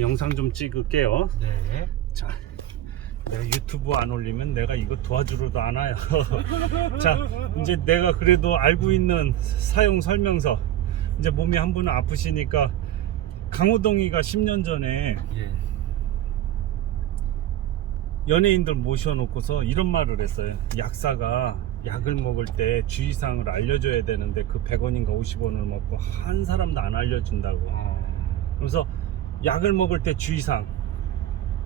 영상 좀 찍을게요. 네. 자, 내가 유튜브 안 올리면 내가 이거 도와주러도 안 와요. 자, 이제 내가 그래도 알고 있는 사용 설명서. 이제 몸이 한 분은 아프시니까 강호동이가 10년 전에 예. 연예인들 모셔놓고서 이런 말을 했어요. 약사가 약을 먹을 때 주의사항을 알려줘야 되는데 그 100원인가 50원을 먹고 한 사람도 안 알려준다고. 그래서 약을 먹을 때 주의사항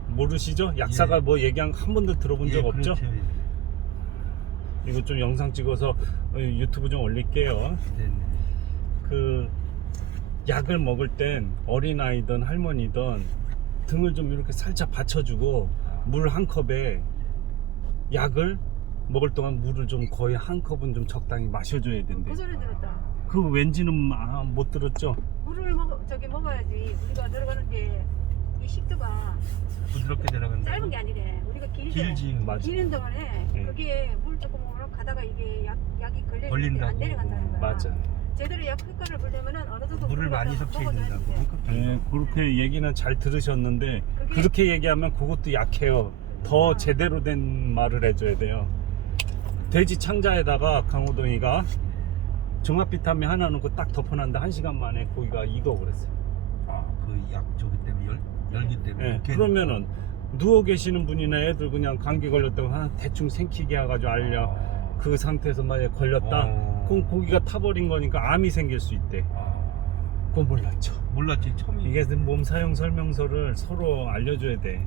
모르시죠? 약사가 예. 뭐 얘기한 한 번도 들어본 적 없죠? 그렇죠. 이거 좀 영상 찍어서 유튜브 좀 올릴게요. 네. 그 약을 먹을 땐 어린아이든 할머니든 등을 좀 이렇게 살짝 받쳐주고 물 한 컵에 약을 먹을 동안 물을 좀 거의 한 컵은 좀 적당히 마셔줘야 된대. 그 소리 들었다. 그 왠지는 못 들었죠? 물을 먹어야지. 우리가 들어가는 게 이 식도가 부드럽게 들어간다. 짧은 게 아니래. 우리가 길지. 맞아. 기는 동안에 네. 그게 물 조금 가다가 이게 약이 걸리는데 걸린다고. 안 내려간다는 거야. 맞아. 제대로 약 효과를 보려면은 어느 정도 물을 많이 섭취해야 된다고. 네, 그렇게 얘기는 잘 들으셨는데 그게- 그렇게 얘기하면 그것도 약해요. 더 제대로 된 말을 해줘야 돼요. 돼지 창자에다가 강호동이가 종합 비타민 하나 넣고 딱 덮어놨는데 1시간 만에 고기가 익어버렸어요. 그 약 저기 때문에 열기 때문에. 네, 이렇게 그러면은 누워 계시는 분이나 애들 그냥 감기 걸렸다고 대충 생기게 해가지고 알려. 그 상태에서 만약에 걸렸다 그럼 고기가 타버린 거니까 암이 생길 수 있대. 그거 몰랐죠. 몰랐지. 처음이. 이게 몸 사용 설명서를 서로 알려줘야 돼.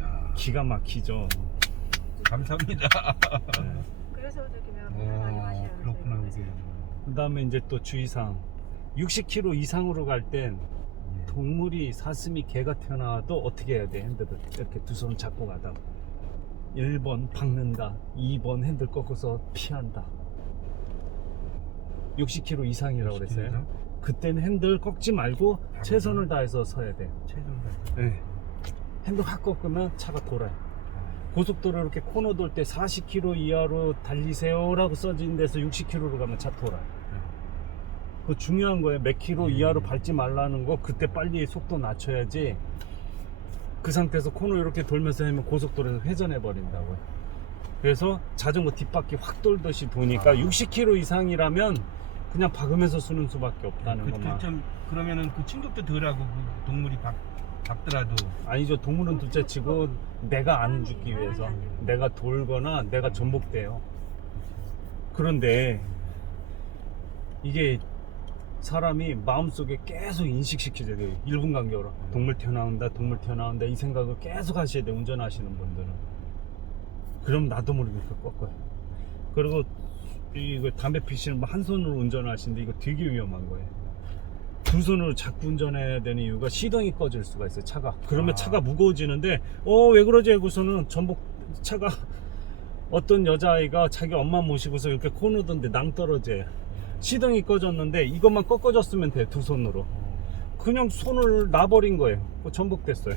야, 기가 막히죠. 감사합니다. 네. 그래서 저기 많이 마셔요. 그렇구나. 그게. 그 다음에 이제 또 주의사항 60kg 이상으로 갈 땐 동물이 사슴이 개가 튀어나와도 어떻게 해야 돼? 핸들을 이렇게 두 손 잡고 가다 1번 박는다, 2번 핸들 꺾어서 피한다. 60kg 이상이라고 그랬어요. 그때는 핸들 꺾지 말고 최선을 다해서 서야 돼요. 최선을 네. 핸들 확 꺾으면 차가 돌아요. 고속도로 이렇게 코너 돌 때 40km 이하로 달리세요 라고 써진 데서 60km로 가면 차 돌아요. 그 중요한 거예요. 몇 킬로 이하로 밟지 말라는 거. 그때 빨리 속도 낮춰야지. 그 상태에서 코너 이렇게 돌면서 하면 고속도로에서 회전해 버린다고요. 그래서 자전거 뒷바퀴 확 돌듯이 도니까 60km 이상이라면 그냥 박으면서 쓰는 수밖에 없다는 것만. 좀 그러면은 그 충격도 덜하고 그 동물이 박더라도. 아니죠. 동물은 둘째 치고 내가 안 죽기 위해서 내가 돌거나 내가 전복돼요. 그런데 이게 사람이 마음속에 계속 인식시키셔야 돼요. 1분 간격으로 동물 튀어나온다 이 생각을 계속 하셔야 돼요. 운전하시는 분들은. 그럼 나도 모르게 꺾어요. 그리고 이거 담배 피시는 한 손으로 운전하시는데 이거 되게 위험한 거예요. 두 손으로 자꾸 운전해야 되는 이유가 시동이 꺼질 수가 있어요. 차가. 그러면 차가 무거워지는데 왜 그러지 하고서는 전복 차가 어떤 여자아이가 자기 엄마 모시고서 이렇게 코너던데 낭떠러지예요. 시동이 꺼졌는데 이것만 꺾어줬으면 돼. 두 손으로. 그냥 손을 놔버린 거예요. 전복됐어요.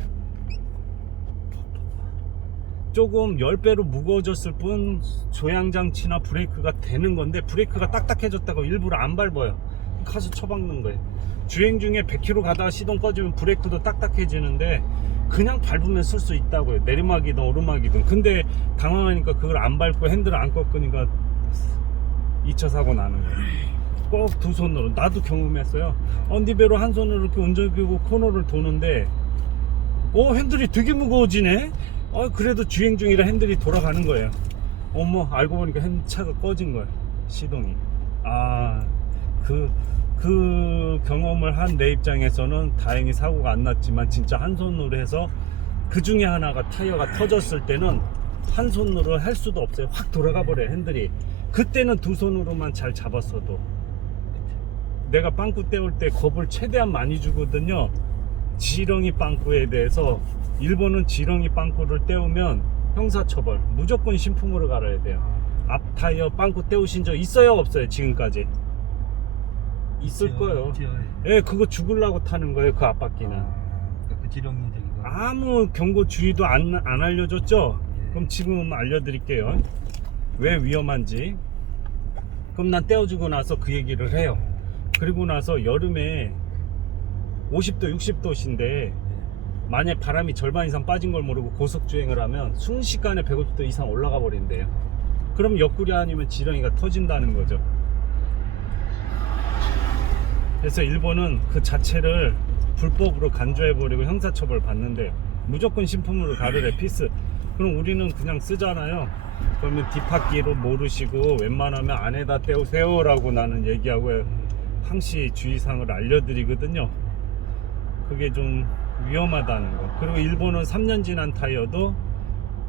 조금 10배로 무거워졌을 뿐 조향장치나 브레이크가 되는 건데 브레이크가 딱딱해졌다고 일부러 안 밟아요. 가서 쳐박는 거예요. 주행 중에 100km 가다가 시동 꺼지면 브레이크도 딱딱해지는데 그냥 밟으면 쓸 수 있다고요. 내리막이든 오르막이든. 근데 당황하니까 그걸 안 밟고 핸들을 안 꺾으니까 2차 사고 나는 거예요. 꼭 두 손으로. 나도 경험했어요. 네 배로 한 손으로 이렇게 운전기고 코너를 도는데 핸들이 되게 무거워지네. 그래도 주행 중이라 핸들이 돌아가는 거예요. 알고 보니까 차가 꺼진 거예요. 시동이. 그 경험을 한 내 입장에서는 다행히 사고가 안 났지만 진짜 한 손으로 해서 그 중에 하나가 타이어가 터졌을 때는 한 손으로 할 수도 없어요. 확 돌아가 버려요. 핸들이. 그때는 두 손으로만 잘 잡았어도. 내가 빵꾸 때울 때 겁을 최대한 많이 주거든요. 지렁이 빵꾸에 대해서. 일본은 지렁이 빵꾸를 때우면 형사처벌. 무조건 신품으로 갈아야 돼요. 앞 타이어 빵꾸 때우신 적 있어요 없어요? 지금까지? 있을 거예요. 예, 그거 죽으려고 타는 거예요. 그 앞바퀴는. 그 지렁이 저기가. 아무 경고 주의도 안 알려줬죠? 그럼 지금 알려드릴게요. 왜 위험한지. 그럼 난 떼어주고 나서 그 얘기를 해요. 그리고 나서 여름에 50도 60도신데 만약 바람이 절반 이상 빠진 걸 모르고 고속 주행을 하면 순식간에 150도 이상 올라가 버린대요. 그럼 옆구리 아니면 지렁이가 터진다는 거죠. 그래서 일본은 그 자체를 불법으로 간주해버리고 형사처벌 받는데 무조건 신품으로 다르래. 피스. 그럼 우리는 그냥 쓰잖아요. 그러면 뒷바퀴로 모르시고 웬만하면 안에다 떼우세요 라고 나는 얘기하고 항시 주의사항을 알려드리거든요. 그게 좀 위험하다는 거. 그리고 일본은 3년 지난 타이어도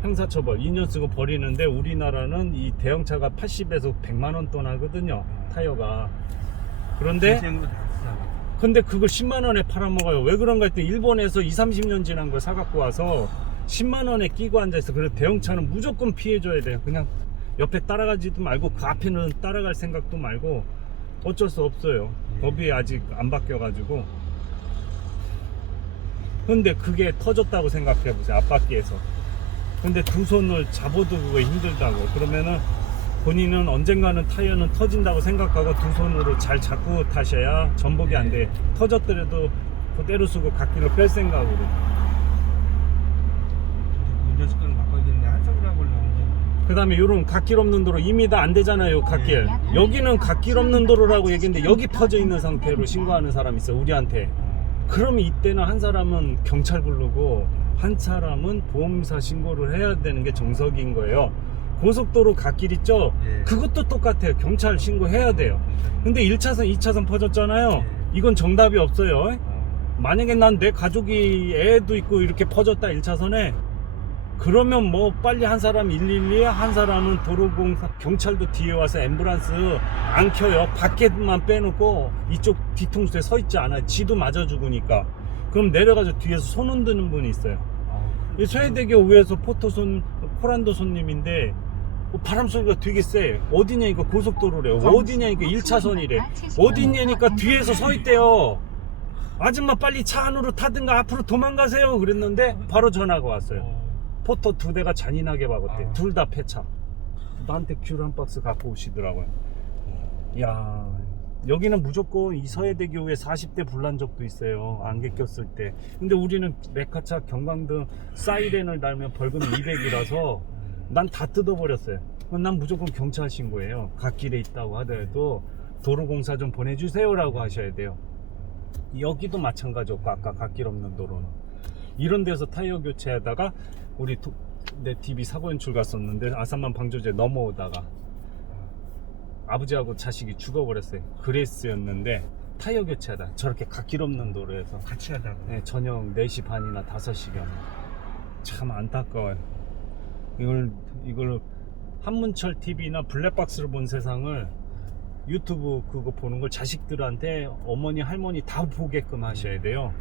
형사처벌 2년 쓰고 버리는데 우리나라는 이 대형차가 80에서 100만원 돈 하거든요, 타이어가. 그런데 재생으로 다 쓰잖아. 근데 그걸 10만원에 팔아먹어요. 왜 그런가 했더니 일본에서 20-30년 지난 걸 사갖고 와서 10만원에 끼고 앉아있어. 그래서 대형차는 무조건 피해줘야 돼요. 그냥 옆에 따라가지도 말고 그 앞에는 따라갈 생각도 말고 어쩔 수 없어요. 법이 아직 안 바뀌어가지고. 근데 그게 터졌다고 생각해보세요, 앞바퀴에서. 근데 두 손을 잡아도 그거 힘들다고. 그러면은 본인은 언젠가는 타이어는 터진다고 생각하고 두 손으로 잘 잡고 타셔야 전복이 안 돼. 터졌더라도 그대로 쓰고 갓길로 뺄 생각으로. 운전 습관 바꿔야겠네. 한석이라고 올라오는데. 그 다음에 요런 갓길 없는 도로 이미 다 안 되잖아요, 갓길. 여기는 갓길 없는 도로라고 얘기했는데 여기 퍼져 있는 상태로 신고하는 사람이 있어, 우리한테. 그러면 이때는 한 사람은 경찰 부르고 한 사람은 보험사 신고를 해야 되는 게 정석인 거예요. 고속도로 갓길 있죠? 예. 그것도 똑같아요. 경찰 신고해야 돼요. 근데 1차선, 2차선 퍼졌잖아요. 이건 정답이 없어요. 만약에 난 내 가족이 애도 있고 이렇게 퍼졌다 1차선에, 그러면 뭐 빨리 한 사람 112에 한 사람은 도로공사 경찰도 뒤에 와서 앰뷸런스 안 켜요. 밖에만 빼놓고 이쪽 뒤통수에 서 있지 않아요. 지도 맞아 죽으니까. 그럼 내려가서 뒤에서 손 흔드는 분이 있어요. 이 서해대교 위에서 포란도 손님인데 바람 소리가 되게 세. 어디냐니까 고속도로래요. 어디냐니까 1차선이래. 어디냐니까 뒤에서 서 있대요. 아줌마 빨리 차 안으로 타든가 앞으로 도망가세요 그랬는데 바로 전화가 왔어요. 포토 2대가 잔인하게 박았대. 둘 다 폐차. 나한테 귤 한 박스 갖고 오시더라고요. 야, 여기는 무조건 이 서해대교에 40대 불난 적도 있어요, 안개 꼈을 때. 근데 우리는 메카차 경광등 사이렌을 달면 벌금 200이라서 난 다 뜯어버렸어요. 그럼 난 무조건 경찰 신고해요. 갓길에 있다고 하더라도 도로공사 좀 보내주세요 라고 하셔야 돼요. 여기도 마찬가지였고, 아까 갓길 없는 도로는 이런 데서 타이어 교체하다가 내 TV 사고 연출 갔었는데 아산만 방조제 넘어오다가 아버지하고 자식이 죽어버렸어요. 그레이스였는데 타이어 교체하다 저렇게 갓길 없는 도로에서 같이 하다가. 네, 저녁 4시 반이나 5시경. 참 안타까워요. 이걸 한문철 TV나 블랙박스로 본 세상을 유튜브 그거 보는 걸 자식들한테 어머니 할머니 다 보게끔 하셔야 돼요.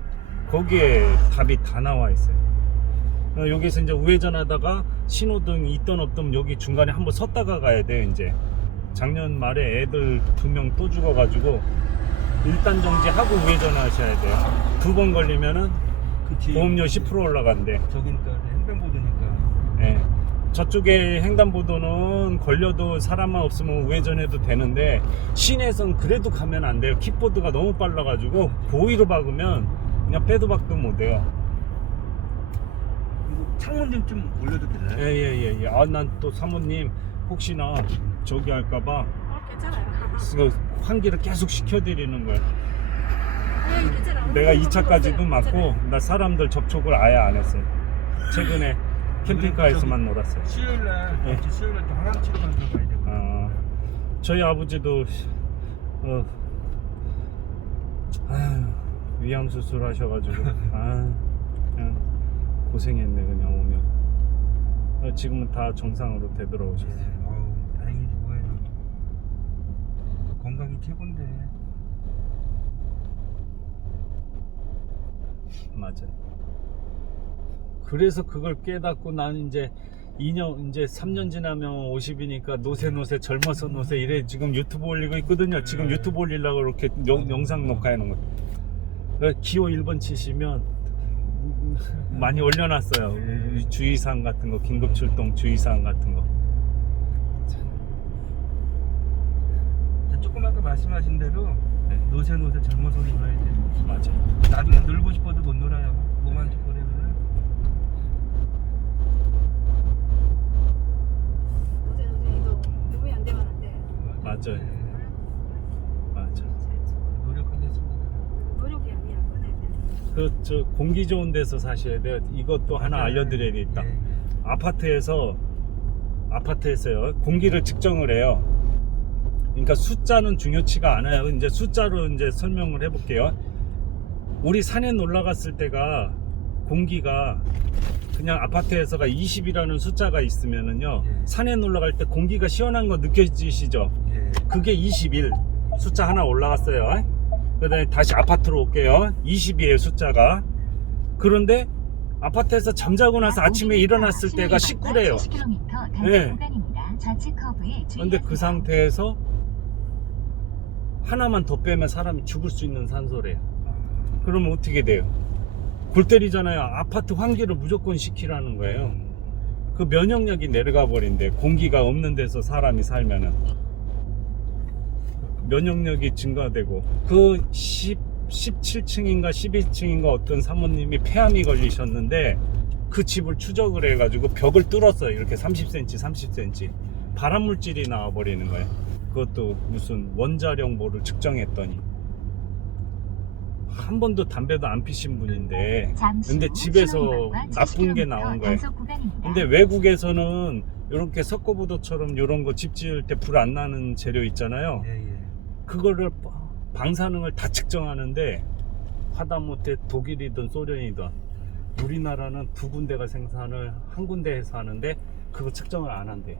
거기에 답이 다 나와 있어요. 여기서 이제 우회전 하다가 신호등이 있던 없던 여기 중간에 한번 섰다가 가야 돼요. 이제 작년 말에 애들 2명 또 죽어가지고 일단 정지하고 우회전 하셔야 돼요. 2번 걸리면은 보험료 10% 올라간대. 저기니까 횡단보도니까. 예. 저쪽에 횡단보도는 걸려도 사람만 없으면 우회전해도 되는데 시내에선 그래도 가면 안 돼요. 킥보드가 너무 빨라가지고 고의로 박으면 그냥 빼도 박도 못 해요. 창문 좀 올려도 되나요? 예예예. 아, 난 또 사모님 혹시나 저기 할까봐 괜찮아요. 그 환기를 계속 시켜드리는 거예요. 네, 괜찮아요. 내가 2차까지도 맞고 나 사람들 접촉을 아예 안 했어요. 최근에 캠핑카에서만 놀았어요. 수요일날 네. 수요일날 또 항암치료관 들어가야 되고. 저희 아버지도 위암 수술 하셔가지고 그냥 고생했네 그냥 오면. 지금은 다 정상으로 되돌아오셨어요. 다행이지 뭐예요. 건강이 최고인데. 맞아요. 그래서 그걸 깨닫고 나는 이제 3년 지나면 50이니까 노세 젊어서 노세 이래 지금 유튜브 올리고 있거든요. 지금 유튜브 올리려고 이렇게 영상 녹화해 놓은 거. 기호 1번 치시면 많이 올려놨어요. 주의사항 같은 거, 긴급출동 주의사항 같은 거. 조금 아까 말씀하신 대로 네. 노세 젊어서 놀아야 돼. 맞아. 나중에 놀고 싶어도 못 놀아요. 몸만 좋고 그러면. 어제도 몸이 안 되면 안 돼. 맞아요. 맞아. 노력하겠습니다. 노력이 아니야. 꺼내야 돼. 그 저 공기 좋은 데서 사셔야 돼요. 이것도 하나 맞아요. 알려드려야 되겠다. 예. 아파트에서요 공기를 측정을 해요. 그러니까 숫자는 중요치가 않아요. 이제 숫자로 이제 설명을 해볼게요. 우리 산에 올라갔을 때가 공기가 그냥 아파트에서가 20이라는 숫자가 있으면은요 예. 산에 올라갈 때 공기가 시원한 거 느껴지시죠? 예. 그게 21 숫자 하나 올라갔어요. 그 다음에 다시 아파트로 올게요. 22의 숫자가. 그런데 아파트에서 잠자고 나서 아침에 일어났을 때가 19래요. 네. 근데 그 상태에서 하나만 더 빼면 사람이 죽을 수 있는 산소래요. 그러면 어떻게 돼요? 골 때리잖아요. 아파트 환기를 무조건 시키라는 거예요. 그 면역력이 내려가 버린대. 공기가 없는 데서 사람이 살면은 면역력이 증가되고 그 17층인가 12층인가 어떤 사모님이 폐암이 걸리셨는데 그 집을 추적을 해가지고 벽을 뚫었어요. 이렇게 30cm 30cm 발암물질이 나와버리는 거예요. 그것도 무슨 원자력 뭐를 측정했더니 한 번도 담배도 안 피신 분인데 근데 집에서 나쁜 게 나온 거예요. 근데 외국에서는 이렇게 석고부도처럼 이런 거 집 지을 때 불 안 나는 재료 있잖아요. 예. 그거를 방사능을 다 측정하는데 하다못해 독일이든 소련이든 우리나라는 두 군데가 생산을 한 군데에서 하는데 그거 측정을 안 한대요.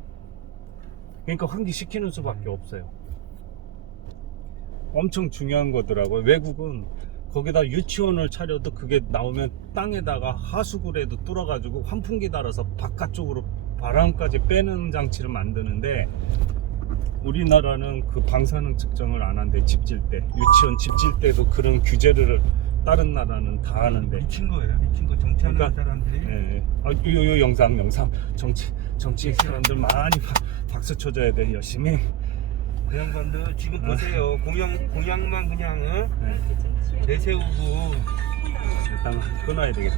그러니까 환기시키는 수밖에 없어요. 엄청 중요한 거더라고요. 외국은 거기다 유치원을 차려도 그게 나오면 땅에다가 하수구에도 뚫어가지고 환풍기 달아서 바깥쪽으로 바람까지 빼는 장치를 만드는데 우리나라는 그 방사능 측정을 안 한대. 집 질 때 유치원 집 질 때도 그런 규제를 다른 나라는 다 하는데 미친 거예요. 미친 거 정치하는 그러니까, 사람들이. 예. 요 영상 정치 사람들 많이 박수 쳐줘야 돼. 열심히. 그 양반들 지금 보세요. 공약만 그냥 네. 정치에 내세우고. 일단 끊어야 되겠다.